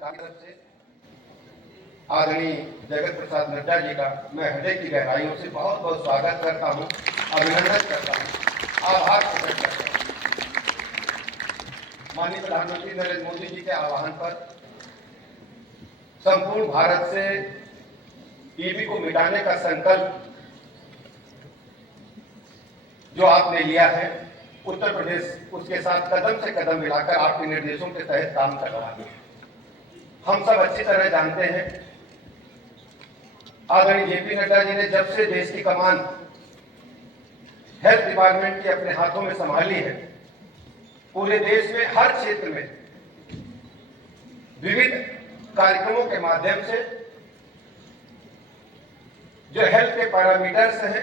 सरकार की तरफ से आदरणीय जगत प्रसाद नड्डा जी का मैं हृदय की गहराइयों से बहुत बहुत स्वागत करता हूं, अभिनंदन करता हूं, आभार प्रकट करता हूं। माननीय प्रधानमंत्री नरेंद्र मोदी जी के आह्वान पर संपूर्ण भारत से टीबी को मिटाने का संकल्प जो आपने लिया है, उत्तर प्रदेश उसके साथ कदम से कदम मिलाकर आपके निर्देशों के तहत काम कर रहा है। हम सब अच्छी तरह जानते हैं, आदरणीय जेपी नड्डा जी ने जब से देश की कमान हेल्थ डिपार्टमेंट की अपने हाथों में संभाली है, पूरे देश में हर क्षेत्र में विविध कार्यक्रमों के माध्यम से जो हेल्थ के पैरामीटर्स हैं,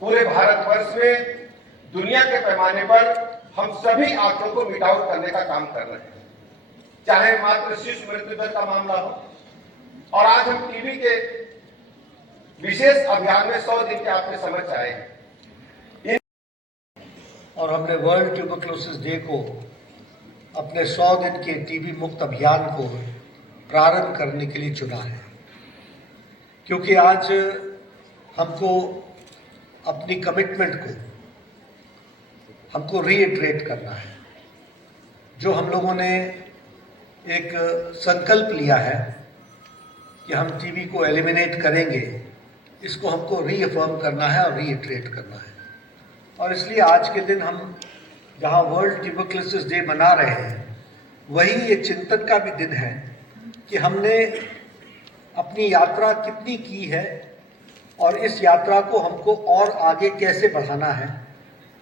पूरे भारतवर्ष में दुनिया के पैमाने पर हम सभी आंकड़ों को मिट आउट करने का काम कर रहे हैं, चाहे मात्र शिशु मृत्यु दर का मामला हो। और आज हम टीबी के विशेष अभियान में 100 दिन के आपके समक्ष आए हैं। और हमने वर्ल्ड ट्यूबरक्लोसिस डे को अपने 100 दिन के टीबी मुक्त अभियान को प्रारंभ करने के लिए चुना है, क्योंकि आज हमको अपनी कमिटमेंट को हमको रीइटरेट करना है। जो हम लोगों ने एक संकल्प लिया है कि हम टीबी को एलिमिनेट करेंगे, इसको हमको रीअफर्म करना है और रीइटरेट करना है। और इसलिए आज के दिन हम जहां वर्ल्ड ट्यूबरक्लोसिस डे मना रहे हैं, वही ये चिंतन का भी दिन है कि हमने अपनी यात्रा कितनी की है और इस यात्रा को हमको और आगे कैसे बढ़ाना है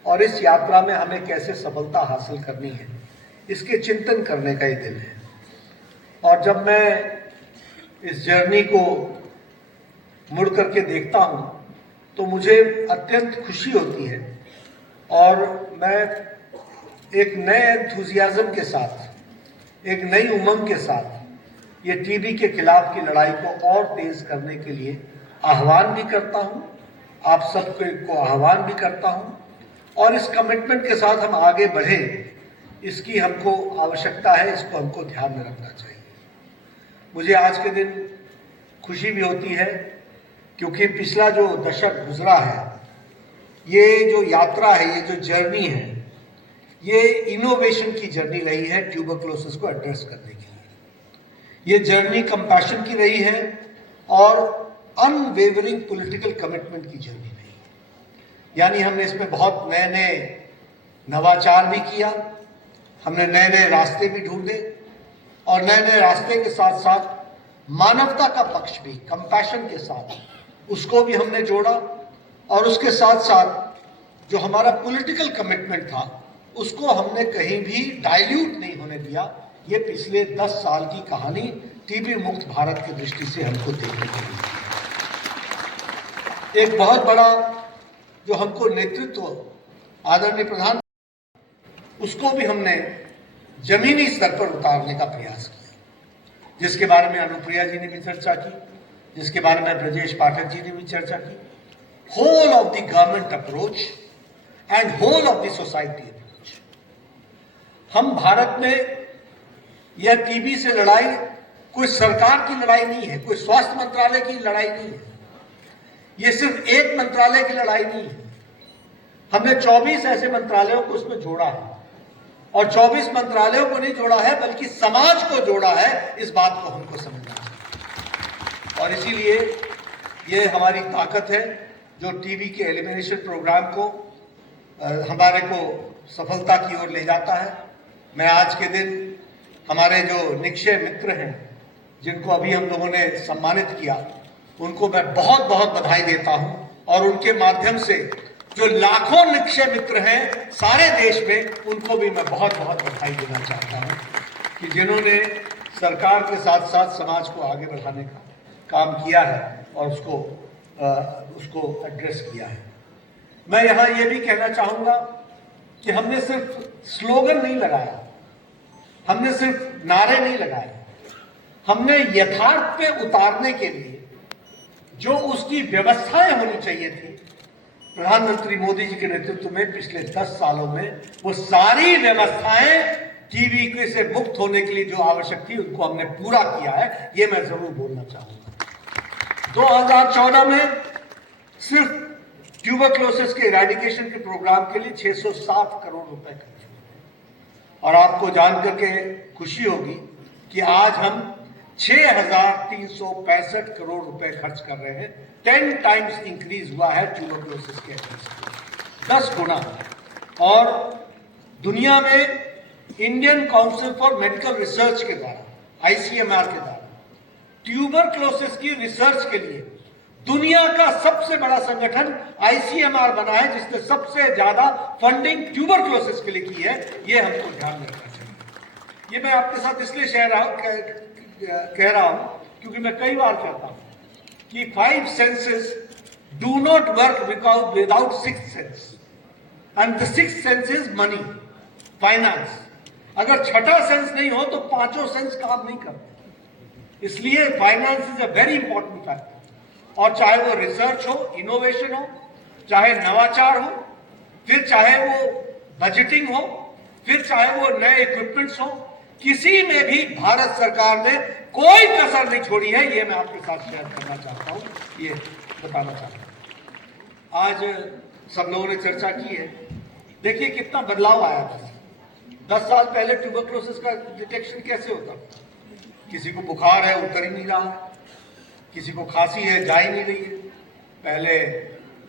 और इस यात्रा में हमें कैसे सफलता हासिल करनी है, इसके चिंतन करने का ही दिन है। और जब मैं इस जर्नी को मुड़ करके देखता हूँ तो मुझे अत्यंत खुशी होती है और मैं एक नए एंथुजियाज्म के साथ, एक नई उमंग के साथ ये टीबी के खिलाफ की लड़ाई को और तेज करने के लिए आह्वान भी करता हूँ, आप सबको आह्वान भी करता हूँ। और इस कमिटमेंट के साथ हम आगे बढ़ें, इसकी हमको आवश्यकता है, इसको हमको ध्यान में रखना चाहिए। मुझे आज के दिन खुशी भी होती है क्योंकि पिछला जो दशक गुजरा है, ये जो यात्रा है, ये जो जर्नी है, ये इनोवेशन की जर्नी रही है ट्यूबरक्लोसिस को एड्रेस करने के लिए। ये जर्नी कंपैशन की रही है और अनवेवरिंग पॉलिटिकल कमिटमेंट की जर्नी रही है। यानी हमने इसमें बहुत नए नए नवाचार भी किया, हमने नए नए रास्ते भी ढूंढे और नए नए रास्ते के साथ साथ मानवता का पक्ष भी, कंपैशन के साथ उसको भी हमने जोड़ा। और उसके साथ साथ जो हमारा पॉलिटिकल कमिटमेंट था, उसको हमने कहीं भी डाइल्यूट नहीं होने दिया। ये पिछले 10 साल की कहानी टीबी मुक्त भारत की दृष्टि से हमको देखने को मिली। एक बहुत बड़ा जो हमको नेतृत्व आदरणीय प्रधान, उसको भी हमने जमीनी स्तर पर उतारने का प्रयास किया, जिसके बारे में अनुप्रिया जी ने भी चर्चा की, जिसके बारे में ब्रजेश पाठक जी ने भी चर्चा की। Whole of the government approach and whole of the society approach. हम भारत में यह टीबी से लड़ाई कोई सरकार की लड़ाई नहीं है, कोई स्वास्थ्य मंत्रालय की लड़ाई नहीं है, ये सिर्फ एक मंत्रालय की लड़ाई नहीं है। हमने 24 ऐसे मंत्रालयों को उसमें जोड़ा है और 24 मंत्रालयों को नहीं जोड़ा है बल्कि समाज को जोड़ा है। इस बात को हमको समझना चाहिए और इसीलिए ये हमारी ताकत है जो टीबी के एलिमिनेशन प्रोग्राम को हमारे को सफलता की ओर ले जाता है। मैं आज के दिन हमारे जो निक्षय मित्र हैं, जिनको अभी हम लोगों ने सम्मानित किया, उनको मैं बहुत बहुत बधाई देता हूं और उनके माध्यम से जो लाखों निक्षय मित्र हैं सारे देश में, उनको भी मैं बहुत बहुत बधाई देना चाहता हूं कि जिन्होंने सरकार के साथ साथ समाज को आगे बढ़ाने का काम किया है और उसको एड्रेस किया है। मैं यहाँ ये भी कहना चाहूँगा कि हमने सिर्फ स्लोगन नहीं लगाया, हमने सिर्फ नारे नहीं लगाए, हमने यथार्थ पे उतारने के लिए जो उसकी व्यवस्थाएं होनी चाहिए थी, प्रधानमंत्री मोदी जी के नेतृत्व में पिछले 10 सालों में वो सारी व्यवस्थाएं टीबी से मुक्त होने के लिए जो आवश्यक थी उनको हमने पूरा किया है, ये मैं जरूर बोलना चाहूंगा। 2014 में सिर्फ ट्यूबरक्लोसिस के इरेडिकेशन के प्रोग्राम के लिए 607 करोड़ रुपए खर्च हुए और आपको जान करके खुशी होगी कि आज हम 6,365 करोड़ रुपए खर्च कर रहे हैं। 10 टाइम्स इंक्रीज हुआ है ट्यूबरक्लोसिस के अगेंस्ट, 10 गुना। और दुनिया में Indian council for medical research के द्वारा, ICMR के द्वारा ट्यूबरक्लोसिस की रिसर्च के लिए दुनिया का सबसे बड़ा संगठन ICMR बना है, जिसने सबसे ज्यादा फंडिंग ट्यूबरक्लोसिस के लिए की है। ये हमको ध्यान में रखना चाहिए। ये मैं आपके साथ इसलिए कह रहा हूं क्योंकि मैं कई बार कहता हूं कि 5 senses do not work without 6th sense, and the 6th sense is money, finance. अगर छठा सेंस नहीं हो तो पांचों सेंस काम नहीं करते। इसलिए finance is a very important factor. और चाहे वो रिसर्च हो, इनोवेशन हो, चाहे नवाचार हो, फिर चाहे वो बजटिंग हो, फिर चाहे वो नए इक्विपमेंट्स हो, किसी में भी भारत सरकार ने कोई कसर नहीं छोड़ी है। ये मैं आपके साथ शेयर करना चाहता हूं, ये बताना चाहता हूं। आज सब लोगों ने चर्चा की है, देखिए कितना बदलाव आया था। 10 साल पहले ट्यूबरक्लोसिस का डिटेक्शन कैसे होता? किसी को बुखार है, उतर ही नहीं रहा है, किसी को खांसी है, जा ही नहीं रही है। पहले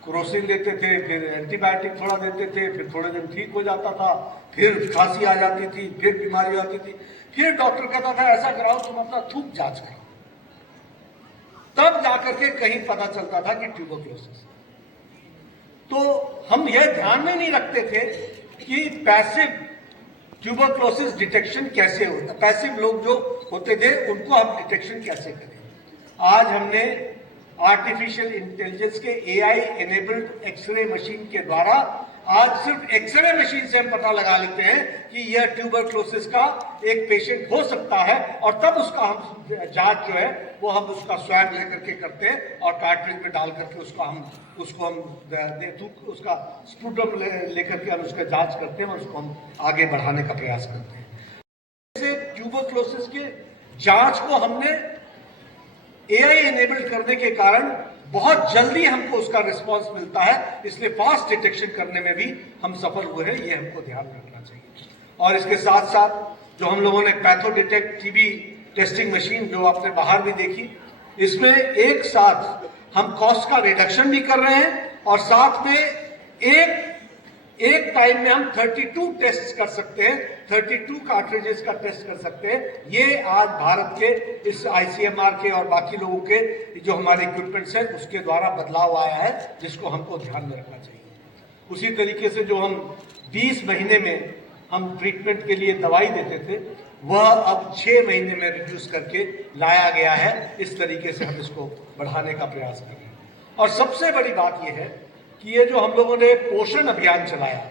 क्रोसिन देते थे, फिर एंटीबायोटिक थोड़ा देते थे, फिर थोड़े दिन ठीक हो जाता था, फिर खांसी आ जाती थी, फिर बीमारी आती थी, फिर डॉक्टर कहता था ऐसा कराओ तुम अपना थूक जांच करो, तब जाकर के कहीं पता चलता था कि ट्यूबरक्लोसिस। तो हम यह ध्यान में नहीं रखते थे कि पैसिव ट्यूबरक्लोसिस डिटेक्शन कैसे होता, पैसिव लोग जो होते थे उनको हम डिटेक्शन कैसे करें। आज हमने आर्टिफिशियल इंटेलिजेंस के AI एनेबल्ड एक्सरे मशीन के द्वारा आज सिर्फ एक्सरे मशीन से हम पता लगा लेते हैं कि यह ट्यूबरक्लोसिस का एक पेशेंट हो सकता है, और तब उसका हम जांच जो है वो हम उसका स्वैब लेकर के करते हैं और कार्ट्रिज में डाल करके उसको हम उसका स्पूटम लेकर के हम उसका जांच करते हैं और उसको हम आगे बढ़ाने का प्रयास करते हैं। जैसे ट्यूबरक्लोसिस के जांच को हमने AI एनेबल्ड करने के कारण बहुत जल्दी हमको उसका रिस्पांस मिलता है, इसलिए फास्ट डिटेक्शन करने में भी हम सफल हुए हैं। ये हमको ध्यान रखना चाहिए। और इसके साथ साथ जो हम लोगों ने patho detect TB testing machine जो आपने बाहर भी देखी, इसमें एक साथ हम कॉस्ट का रिडक्शन भी कर रहे हैं और साथ में एक टाइम में हम 32 टेस्ट कर सकते हैं, 32 कार्ट्रिजेस का टेस्ट कर सकते हैं। ये आज भारत के इस ICMR के और बाकी लोगों के जो हमारे इक्विपमेंट्स हैं उसके द्वारा बदलाव आया है, जिसको हमको ध्यान में रखना चाहिए। उसी तरीके से जो हम 20 महीने में हम ट्रीटमेंट के लिए दवाई देते थे, वह अब 6 महीने में रिड्यूस करके लाया गया है। इस तरीके से हम इसको बढ़ाने का प्रयास कर रहे हैं। और सबसे बड़ी बात यह है कि ये जो हम लोगों ने पोषण अभियान चलाया,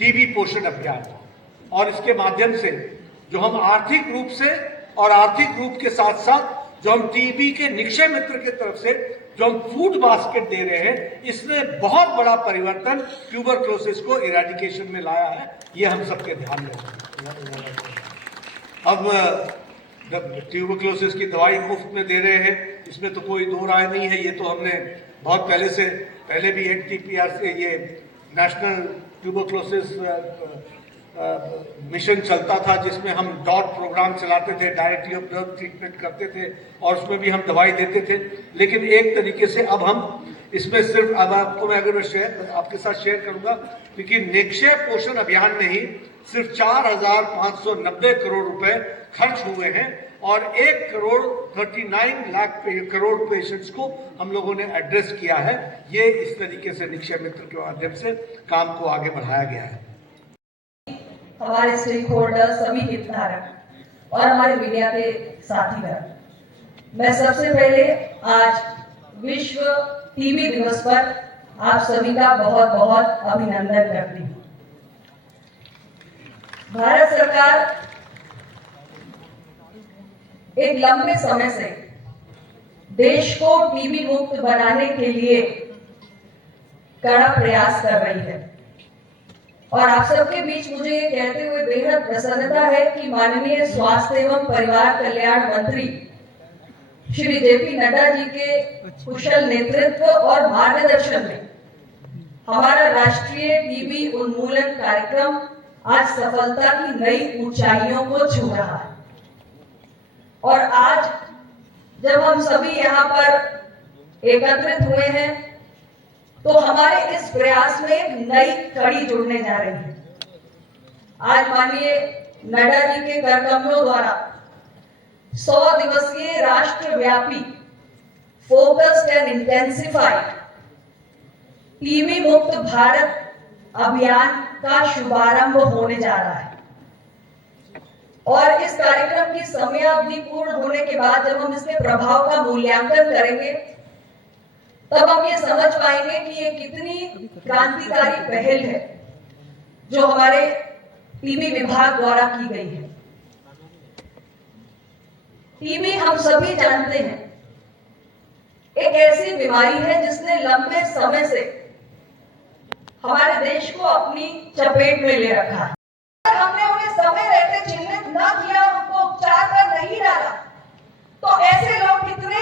TB पोषण अभियान, और इसके माध्यम से जो हम आर्थिक रूप से और आर्थिक रूप के साथ साथ जो हम TB के निक्षय मित्र की तरफ से जो हम फूड बास्केट दे रहे हैं, इसने बहुत बड़ा परिवर्तन ट्यूबरक्लोसिस को इरेडिकेशन में लाया है। ये हम सबके ध्यान में रखें। अब ट्यूबरक्लोसिस की दवाई मुफ्त में दे रहे हैं, इसमें तो कोई दो राय नहीं है। ये तो हमने बहुत पहले भी NTPR से ये नेशनल ट्यूबरक्लोसिस मिशन चलता था, जिसमें हम डॉट प्रोग्राम चलाते थे, डायरेक्टली ऑब्जर्व ट्रीटमेंट करते थे और उसमें भी हम दवाई देते थे। लेकिन एक तरीके से अब हम इसमें सिर्फ, अब आपको मैं अगर आपके साथ शेयर करूंगा, क्योंकि निक्षय पोषण अभियान में ही सिर्फ 4,590 करोड़ रुपए खर्च हुए हैं और 1,39 लाख करोड़ पेशेंट्स को हम लोगों ने एड्रेस किया है। ये इस तरीके से निक्षय मित्र के माध्यम से काम को आगे बढ़ाया गया है। हमारे स्टेक होल्डर, सभी हितधारक और हमारे मीडिया के साथीगण, मैं सबसे पहले आज विश्व TB दिवस पर आप सभी का बहुत बहुत अभिनंदन करती हूँ। भारत सरकार एक लंबे समय से देश को TB मुक्त बनाने के लिए कड़ा प्रयास कर रही है और आप सबके बीच मुझे ये कहते हुए बेहद प्रसन्नता है कि माननीय स्वास्थ्य एवं परिवार कल्याण मंत्री श्री जेपी नड्डा जी के कुशल नेतृत्व और मार्गदर्शन में हमारा राष्ट्रीय टीबी उन्मूलन कार्यक्रम आज सफलता की नई ऊंचाइयों को छू रहा है। और आज जब हम सभी यहाँ पर एकत्रित हुए हैं तो हमारे इस प्रयास में एक नई कड़ी जुड़ने जा रही है। आज माननीय नड्डा जी के करकमलों द्वारा 100 दिवसीय राष्ट्रव्यापी फोकस्ड एंड इंटेंसिफाइड टीबी मुक्त भारत अभियान का शुभारंभ होने जा रहा है। और इस कार्यक्रम की समयावधि पूर्ण होने के बाद जब हम इसके प्रभाव का मूल्यांकन करेंगे तब हम ये समझ पाएंगे कि ये कितनी क्रांतिकारी पहल है जो हमारे टीबी विभाग द्वारा की गई है। टीबी हम सभी जानते हैं एक ऐसी बीमारी है जिसने लंबे समय से हमारे देश को अपनी चपेट में ले रखा है। अगर हमने उन्हें समय रहते चिन्हित न किया, उनको उपचार पर नहीं डाला तो ऐसे लोग कितने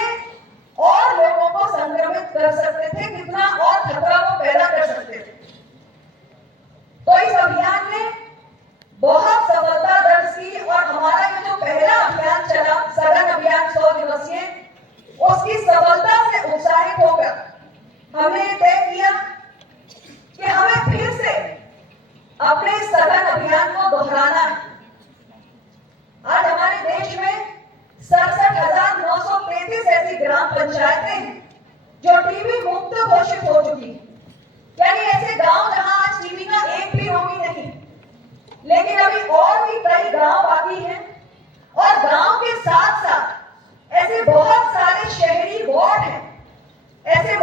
और लोगों को संक्रमित कर सकते थे, कितना और खतरा वो पैदा कर सकते थे। तो इस अभियान ने बहुत सफलता दर्ज की और हमारा ये जो पहला अभियान चला सघन अभियान 100 दिवसीय, उसकी सफलता से उत्साहित होकर हमने ये तय किया कि हमें फिर से अपने सघन अभियान को दोहराना है। आज हमारे देश में 67,933 ऐसी ग्राम पंचायतें हैं जो टीबी मुक्त घोषित हो चुकी हैं। यानी ऐसे गांव जहां आज टीबी का एक भी रोगी नहीं, लेकिन अभी और भी कई गांव बाकी हैं। और गांव के साथ साथ ऐसे बहुत सारे शहरी वार्ड हैं, ऐसे